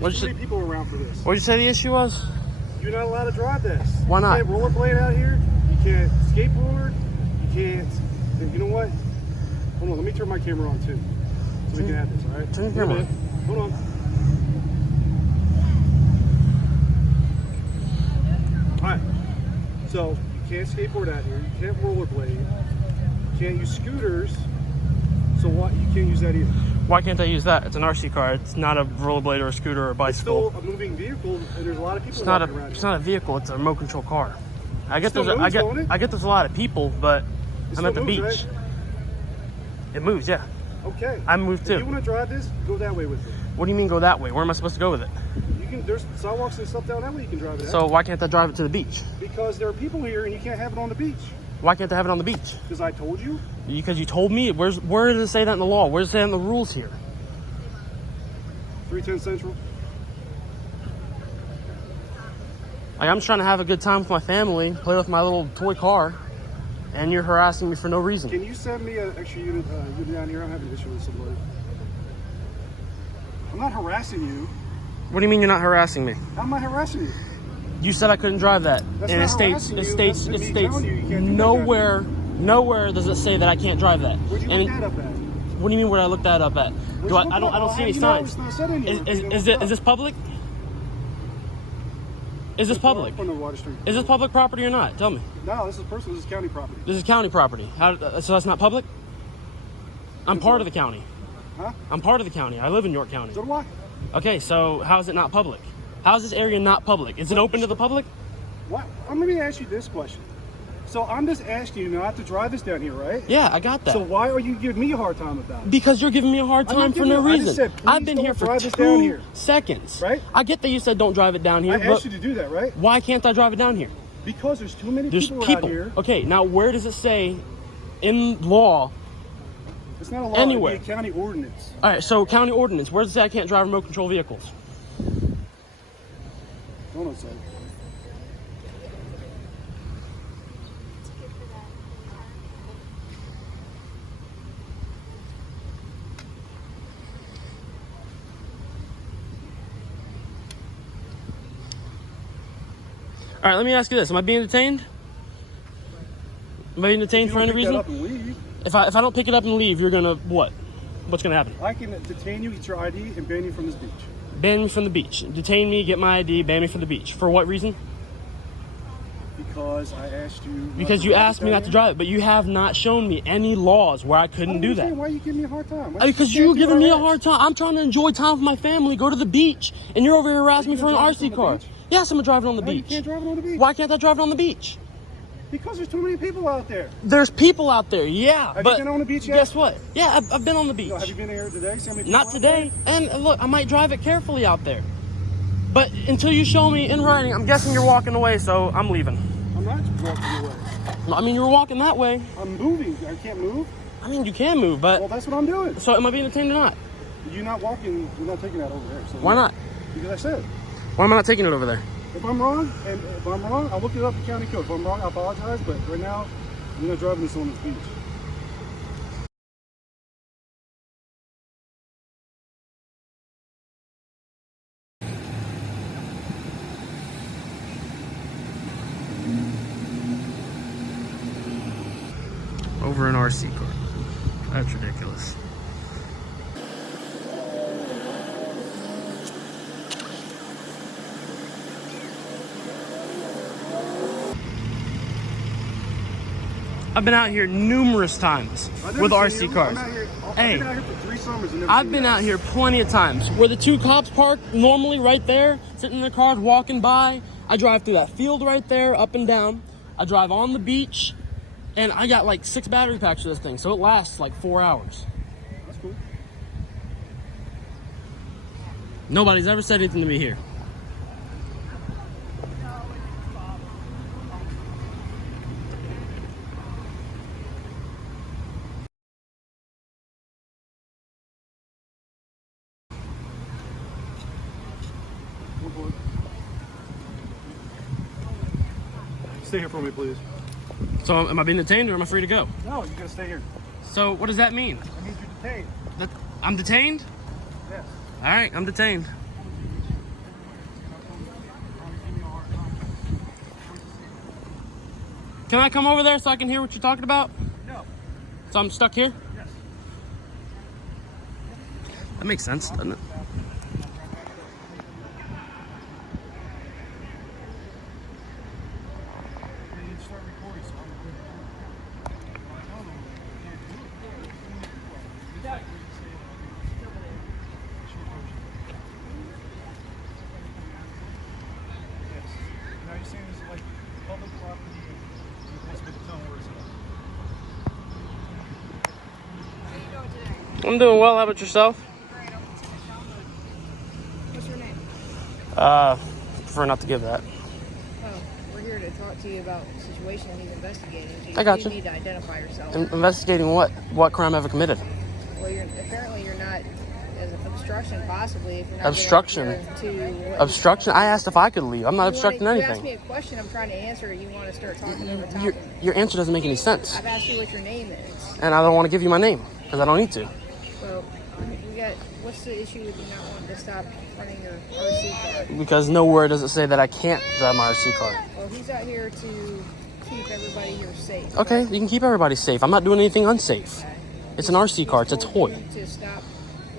There's too many people around for this. What'd you say the issue was? You're not allowed to drive this. Why not? You can't rollerblade out here. You can't skateboard. You can't. You know what? Hold on. Let me turn my camera on too, so we can have this. All right. Turn the camera on. Hold on. All right. So you can't skateboard out here. You can't rollerblade. You can't use scooters. So what? You can't use that either. Why can't I use that? It's an RC car. It's not a rollerblade or a scooter or a bicycle. It's still a moving vehicle, and there's a lot of people It's not walking around. It's not a vehicle. It's a remote control car. I get there's I get there's a lot of people, but I'm at the beach. Right? It moves, yeah. Okay. I moved too. If you want to drive this, go that way with it. What do you mean go that way? Where am I supposed to go with it? You can. There's sidewalks and stuff down that way. You can drive it. So why can't I drive it to the beach? Because there are people here, and you can't have it on the beach. Why can't I have it on the beach? Because I told you. Because you told me. Where does it say that in the law? Where does it say that in the rules here? 310 Central. Like, I'm just trying to have a good time with my family, play with my little toy car, and you're harassing me for no reason. Can you send me an extra unit down here? I'm having an issue with somebody. I'm not harassing you. What do you mean you're not harassing me? How am I harassing you? You said I couldn't drive that. That's and not it states nowhere does it say that I can't drive that. Where'd you look that up at? What do you mean where I looked that up at? I don't see any signs. Is this public? Is this public? Is this public property or not? Tell me. No, this is personal. This is county property. This is county property. So that's not public? I'm part of the county. Huh? I'm part of the county. I live in York County. So do I. Okay, so how is it not public? How is this area not public? Is it open to the public? What? Let me ask you this question. So I'm just asking you not to drive this down here, right? Yeah, I got that. So why are you giving me a hard time about it? Because you're giving me a hard time for no reason. I just said, I've been here for 2 seconds. Right? I get that you said don't drive it down here. I asked you to do that, right? Why can't I drive it down here? Because there's too many people out here. Okay, now where does it say in law? It's not a law. Anywhere. It's a county ordinance. All right, so county ordinance. Where does it say I can't drive remote control vehicles? Hold on a second. All right, let me ask you this. Am I being detained? Am I being detained for any reason? If I don't pick it up and leave, you're gonna what? What's gonna happen? I can detain you, get your ID, and ban you from this beach. Ban me from the beach. Detain me, get my ID, ban me from the beach. For what reason? Because I asked you. Because you asked me not to drive it, but you have not shown me any laws where I couldn't do that. Why are you giving me a hard time? Because you're giving me a hard time. I'm trying to enjoy time with my family, go to the beach, and you're over here harassing me for an RC car. Yes, I'm gonna drive it on the beach. You can't drive it on the beach. Why can't I drive it on the beach? Because there's too many people out there. There's people out there, yeah. Have you been on the beach yet? Guess what? Yeah, I've been on the beach. Have you been here today? Not today. And look, I might drive it carefully out there. But until you show me in writing, I'm guessing you're walking away, so I'm leaving. I'm not walking away. I mean, you were walking that way. I'm moving. I can't move. I mean, you can move, but... Well, that's what I'm doing. So am I being detained or not? You're not walking. You're not taking that over there. So why not? Because I said. Why am I not taking it over there? If I'm wrong, I'll look it up in county code. If I'm wrong, I apologize. But right now, you're not driving this on this beach. Over an RC car. That's ridiculous. I've been out here numerous times with RC cars. I've been out here for 3 summers and never I've been out here plenty of times. Where the 2 cops park normally right there, sitting in their cars, walking by. I drive through that field right there, up and down. I drive on the beach, and I got like 6 battery packs for this thing, so it lasts like 4 hours. That's cool. Nobody's ever said anything to me here. Stay here for me, please. So am I being detained or am I free to go? No, you gotta stay here. So what does that mean? I need you detained. I'm detained? Yes. All right, I'm detained. Can I come over there so I can hear what you're talking about? No. So I'm stuck here? Yes. That makes sense, doesn't it? I'm doing well. How about yourself? What's your name? Prefer not to give that. Oh, we're here to talk to you about the situation he's investigating. So I got you. need to identify yourself. Investigating what? What crime ever committed? Well, apparently you're not, as an obstruction possibly. If you're not Obstruction? Obstruction? I asked if I could leave. I'm not obstructing You anything. asked me a question, I'm trying to answer it. You want to start talking over top of me. Your answer doesn't make any sense. I've asked you what your name is. And I don't want to give you my name because I don't need to. Well, what's the issue with you not wanting to stop running your RC car? Because nowhere does it say that I can't drive my RC car. Well, he's out here to keep everybody here safe. Okay, you can keep everybody safe. I'm not doing anything unsafe. Okay. It's an RC car. It's a Told toy. you to stop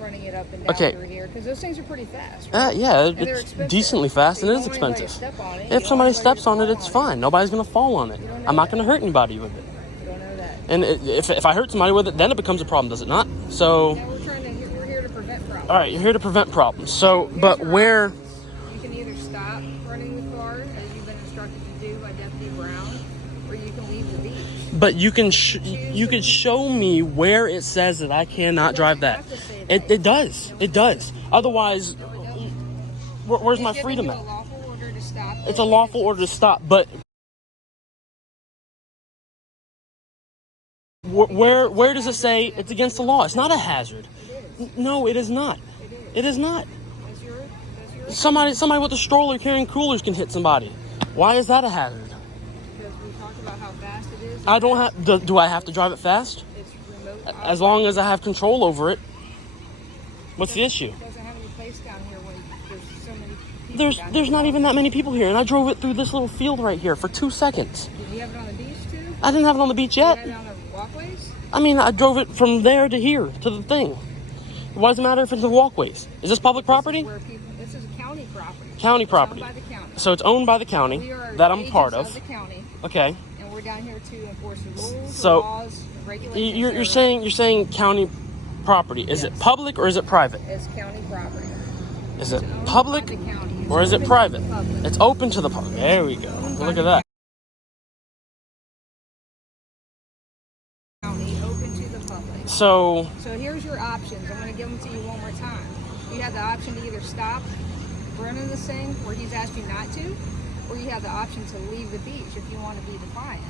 running it up and down Okay. through here because those things are pretty fast. Right? Yeah, And they're it's expensive. decently fast So and you it is don't want anybody to expensive. step on it. You If don't somebody want anybody steps to on it, fall it's fine. Nobody's going to fall on it. You don't know I'm not that. going to hurt anybody with it. You don't know that. And if I hurt somebody with it, then it becomes a problem, does it not? So, Now we're here to prevent problems. all right, you're here to prevent problems. So, but where? You can either stop running the car, as you've been instructed to do by Deputy Brown, or you can leave the beach. But you can you could show me where it says that I cannot drive that. It does. It does. Otherwise, where's my freedom at? It's a lawful order to stop. It's a lawful order to stop, but where does it say it's against the law? It's not a hazard. No, it is not. It is not. That's your Somebody with a stroller carrying coolers can hit somebody. Why is that a hazard? because we talked about how fast it is. I don't have. Do I have to drive it fast? It's remote. As long as I have control over it. What's the issue? It doesn't have any place down here when there's so many people down There's here. not even that many people here, and I drove it through this little field right here for 2 seconds. Did you have it on the beach too? I didn't have it on the beach You yet. had it on the walkways? I mean, I drove it from there to here to the thing. Why does it matter if it's the walkways? Is this public property? This is county property. County It's property. owned by the county. So it's owned by the county We are that I'm agents part of of. the county, Okay. and we're down here to enforce the rules, So, the laws, regulations. You're saying county property. Is it Yes. public or is it private? It's county property. Is it It's owned public by the county. It's or is it open to private? the public. It's open to the public. There we go. Owned by Look the at that. County, open to the public. So, So here's your options. I'm going to give them to you one more time. You have the option to either stop running this thing where he's asked you not to, or you have the option to leave the beach if you want to be defiant.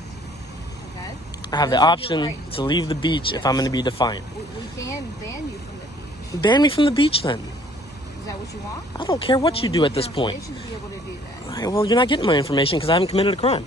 Okay? I have the Those are your option rights. to leave the beach if I'm going to be defiant. We can ban you from the beach. Ban me from the beach then. Is that what you want? I don't care what you do at this point. Information to be able to do that. All right, well, you're not getting my information because I haven't committed a crime.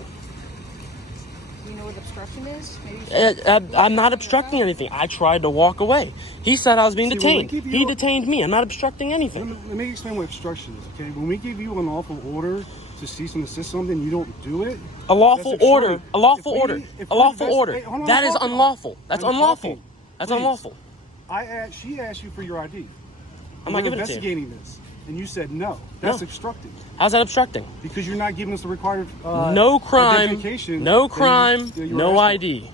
Do you know what obstruction is? Maybe you should- I'm not obstructing anything. I tried to walk away. He said I was being See, when we detained. give He you- detained me. I'm not obstructing anything. Let me explain what obstruction is, okay? When we give you an lawful order to cease and desist something, you don't do it. A lawful That's order. obstructing. A lawful If we- order. if A we're lawful investi- order. Hey, hold on, That I'm is talking. unlawful. That's I'm unlawful. talking. That's Please. unlawful. She asked you for your ID. I'm We're not giving it to you. investigating this, and you said no. That's No. obstructing How's that obstructing? because you're not giving us the required No crime. identification No that crime. you were No asked for. ID.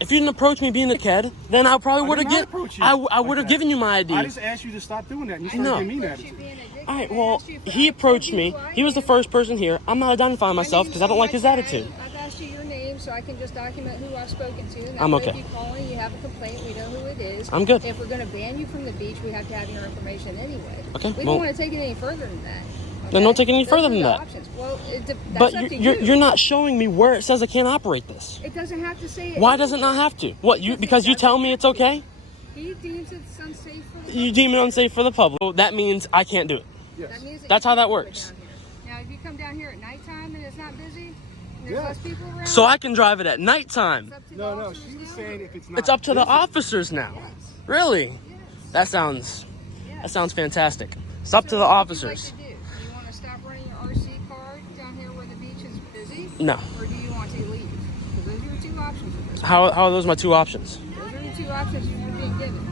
If you didn't approach me being a kid, then I probably would did have not get. approach you I like would have that. given you my ID. I just asked you to stop doing that, and you I know. started giving me that She attitude. being a dick. All right. I Well, asked you for- he I approached told you me. who I He was the am. first person here. I'm not identifying My myself name's because I don't like his Mike attitude. I've asked you your name so I can just document who I've spoken to. And that I'm way okay. If you call and you have a complaint, we know who it is. I'm good. If we're going to ban you from the beach, we have to have your information anyway. Okay, We well- don't want to take it any further than that. Then don't take it any Those further are than the that. Options. Well, that's But up to you're not showing me where it says I can't operate this. It doesn't have to say it. Why does it not have to? What, you because you tell me it's okay? He deems it's unsafe for the You deem it unsafe for the public. Well, that means I can't do it. Yes. That means That's you how that can't do it works. down here. Now, if you come down here at nighttime and it's not busy, and there's Yeah. less people around, So I can drive it at nighttime. it's up to the No, officers she was now. saying if it's not. It's up to the busy. officers now. Really? Yes. That sounds Yes. fantastic. It's up to So the what would officers. you like to do? You want to stop running your RC car down here where the beach is busy? No. Or do you want to leave? Because those are your two options with this. How are those my two options? Those are your two options you're being given.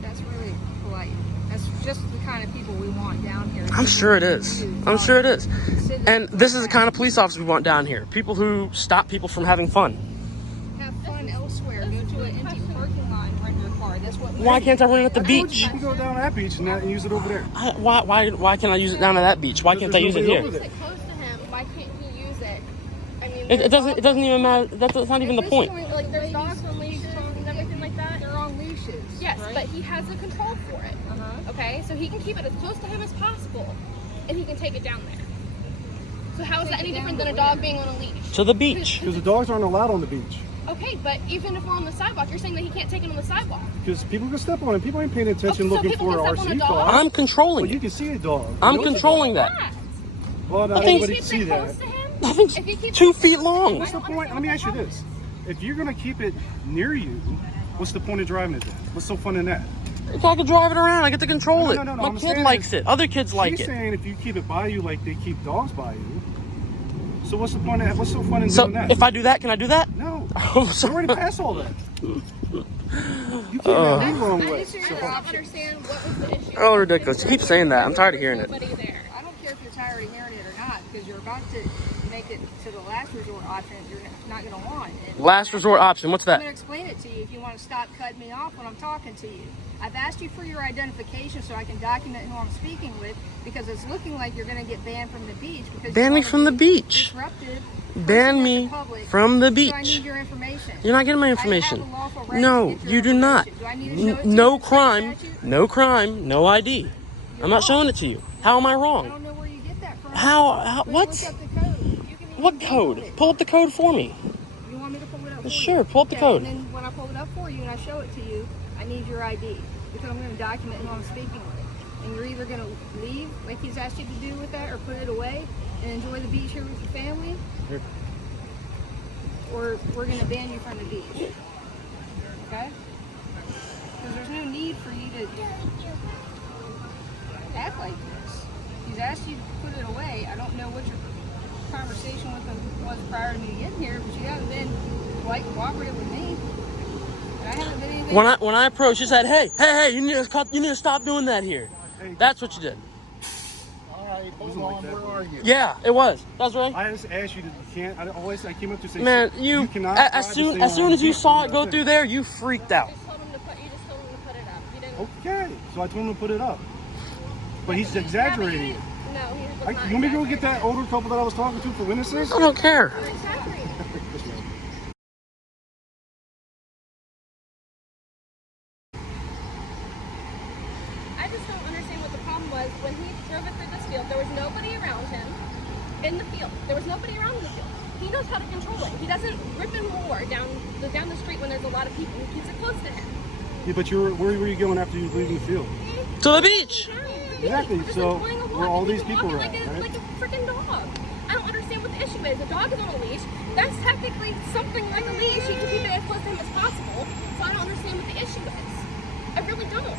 That's really polite. That's just the kind of people we want down here. I'm sure it is. I'm sure it is. And this is the kind of police officers we want down here. People who stop people from having fun. Have fun elsewhere. Go to an empty parking lot and rent your car. That's what. Why can't I run it at the beach? You can go down that beach and use it over there. Why can't I use it down at that beach? Why can't I use it here? Close to him, why can't he use it? I mean, It doesn't even matter. That's not even the point. Like there's dogs on leashes and everything like that. They're on leashes. Yes, right? but he has the control for it. Uh-huh. Okay, so he can keep it as close to him as possible, and he can take it down there. So how is that any different than a dog being on a leash? To the beach. Because the dogs aren't allowed on the beach. Okay, but even if we're on the sidewalk, you're saying that he can't take it on the sidewalk. Because people can step on it. People ain't paying attention Oh, so looking people for can step on a RC dog? cars. I'm controlling Well, you it. can see a dog. You I'm know it's a controlling dog. that. Well, not I think- everybody Keeps can see it that. close to him. I think If you keep 2 feet long. What's the point? Let me ask you this. If you're going to keep it near you, what's the point of driving it then? What's so fun in that? I can drive it around. I get to control it. No, My I'm kid saying likes is- it. Other kids like She's it. saying if you keep it by you like they keep dogs by you, so what's the point of what's so fun in So doing that? if I do that, can I do that? No. I'm You sorry. already passed all that. You can't have me wrong I way. just really don't understand what was the issue. Oh, ridiculous. You keep saying that. I'm tired of hearing it. Nobody there. I don't care if you're tired of hearing it or not, because you're about to make it to the last resort option you're not going to want. And Last resort option. What's I'm that? going to explain it to you if you want to stop cutting me off when I'm talking to you. I've asked you for your identification so I can document who I'm speaking with, because it's looking like you're going to get banned from the beach. Because Ban you me wanna from the be beach. disruptive Ban person in me the public. from the So I need beach. your information. You're not getting my I information. have a lawful right No, to get your you do not. information. Do I need to show it to you No in the crime. statute? No crime. No ID. I'm not showing it to you. How am I I wrong? don't know where you get that from. How But what? Look up the code. You can even What Google code? it. Pull up the code for me. You want me to pull it up for you? Sure, pull up the Okay, code. And then when I pull it up for you and I show it to you, I need your ID, because I'm going to document who I'm speaking with. And you're either going to leave, like he's asked you to do with that, or put it away and enjoy the beach here with your family, Here. or we're going to ban you from the beach. Okay? Because there's no need for you to act like this. He's asked you to put it away. I don't know what your conversation with him was prior to me getting here, but you haven't been quite cooperative with me. And I haven't been anything. When I approached, you said, "Hey, you need to stop doing that here." That's what you did. All right, hold on. Where are you? Yeah, it was. That's right. I just asked you to. You can't. I came up to say. Man, you cannot. as drive soon this thing as you on saw the it go beach. through there, you freaked out. You just told him to put it up. You didn't. Okay, so I told him to put it up, but he's exaggerating it. No, he was You not. want me to go get that older couple that I was talking to for witnesses? I don't care. Exaggerating. I just don't understand what the problem was when he drove it through this field. There was nobody around him in the field. There was nobody around in the field. He knows how to control it. He doesn't rip and roar down the street when there's a lot of people. He keeps it close to him. Yeah, but where were you going after you leaving the field? To the beach. Exactly, Just so enjoying a walk. where all He's these people walking are like at, right? like a freaking dog. I don't understand what the issue is. A dog is on a leash. That's technically something like a leash. You can keep it as close to him as possible. So I don't understand what the issue is. I really don't.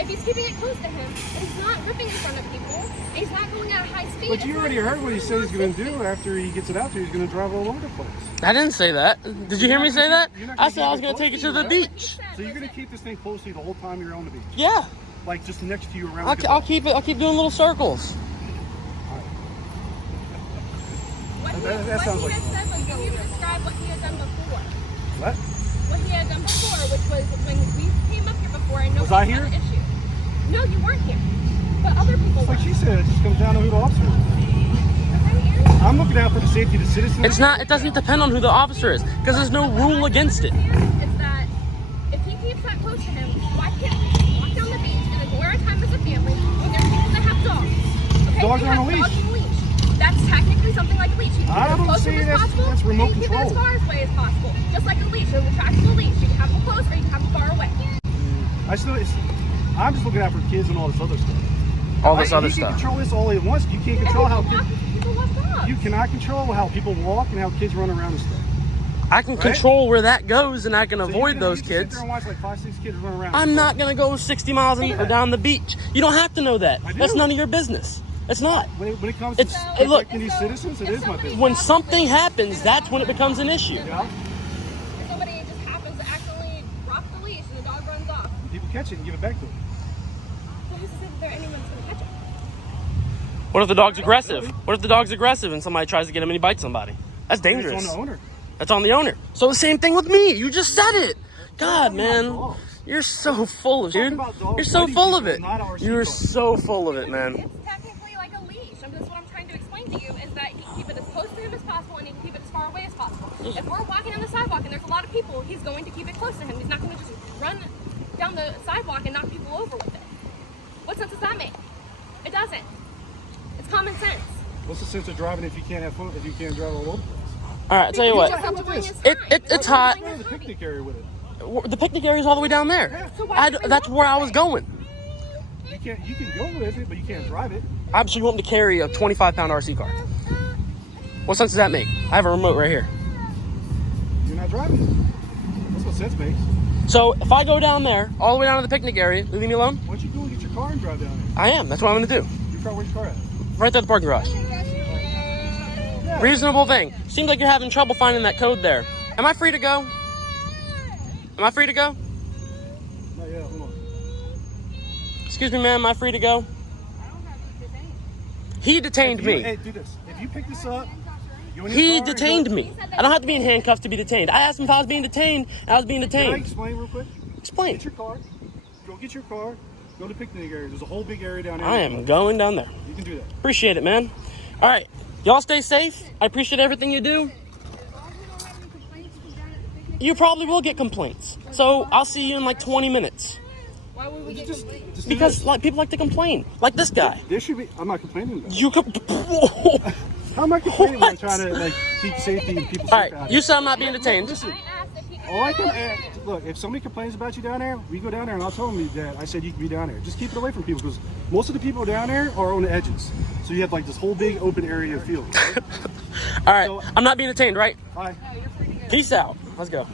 If he's keeping it close to him, and he's not ripping in front of people, and he's not going at a high speed. But you already heard what he said he's going to do after he gets it out there. He's going to drive all over the place. I didn't say that. Did you hear me say that? You're not I gonna said I was keep it going to take it close to to the you, right? beach. So you're going to keep this thing close to you the whole time you're on the beach? Yeah. Like just next to you around I'll the keep doing little circles. That sounds what like he had said was he described what he had done before. What? What he had done before, which was when we came up here before and Was nobody I had here? an issue. No, you weren't here. But other people Like were. she said, it just comes down to who the officer is. I'm looking out for the safety of the citizens. It's not. It doesn't depend on who the officer is, because there's no rule against it. Is that if he keeps that close to him, why can't we walk down the beach and enjoy our time as a family when there's people that have dogs? Okay, Dogs they are on have a leash. dogs on a leash. That's technically something like a leash. You can I keep it don't as close to see him as that's- possible, that's remote and you keep it as control. far away as possible. Just like a leash, a retractable leash. You can have them close or you can have them far away. I'm just looking out for kids and all this other stuff. All this other You can stuff. control this all at once. You can't control how People walk dogs. you cannot control how people walk and how kids run around and stuff. I can control where that goes, and I can avoid those Sit kids. there and watch like 5-6 kids run around. I'm not gonna go 60 miles an hour down the beach. You don't have to know that. I do. That's none of your business. It's not. When it comes It's- to hey, look. protecting these citizens, it is my business. When something happens, that's when it becomes an issue. Yeah. If somebody just happens to accidentally drop the leash and the dog runs off, People catch it and give it back to them. well, who's to say that there anyone's gonna catch it? What if the dog's aggressive? What if the dog's aggressive and somebody tries to get him and he bites somebody? That's dangerous. It's on the owner. That's on the owner. So the same thing with me. You just said it. God, man. dogs. You're so full of it, dude. about dogs You're so biting full of people, it. not our You're seatbelt. so full of it, man. It's technically like a leash. That's what I'm trying to explain to you is that he can keep it as close to him as possible and he can keep it as far away as possible. If we're walking on the sidewalk and there's a lot of people, he's going to keep it close to him. He's not going to just run down the sidewalk and knock people over with it. What sense does that make? It doesn't. It's common sense. What's the sense of driving if you can't have fun? If you can't drive all over the place? All right, I'll tell you what. Just have to bring his It- time. it- it's hot. There's a picnic area with it. The picnic area's all the way down there. So why did we That's walk where that I was way? going. You can go with it, but you can't drive it. I'm so you want me to carry a 25-pound RC car. What sense does that make? I have a remote right here. You're not driving it. That's what sense makes. So if I go down there, all the way down to the picnic area, leave me alone? Why don't you go and get your car and drive down I am. That's what I'm going to do. there? Your car, where's your car at? Right there at the parking garage. Reasonable thing. Seems like you're having trouble finding that code there. Am I free to go? Am I free to go? Not yet, hold on. Excuse me, ma'am. Am I free to go? He detained If you- me. Hey, do this. If you pick this up, you in your He car and detained go- me. I don't have to be in handcuffs to be detained. I asked him if I was being detained, and I was being Can I detained. explain real quick? Explain. Get your car. Go get your car. Go to picnic area. There's a whole big area down there. I am going down there. You can do that. Appreciate it, man. All right. Y'all stay safe. I appreciate everything you do. You probably will get complaints. So I'll see you in like 20 minutes. Why would we get Just complaints? do Because this. like people like to complain. Like this guy. There should be. I'm not complaining about it. You could. How am I complaining when I'm What? trying to like keep safety and people All safe out right. here? You said I'm not being detained. Listen, I asked if he could all I can look, if somebody complains about you down there, we go down there and I'll tell them that I said you can be down there. Just keep it away from people because most of the people down there are on the edges. So you have like this whole big open area of field. Right? All right. I'm not being detained, right? Bye. Peace out. Let's go.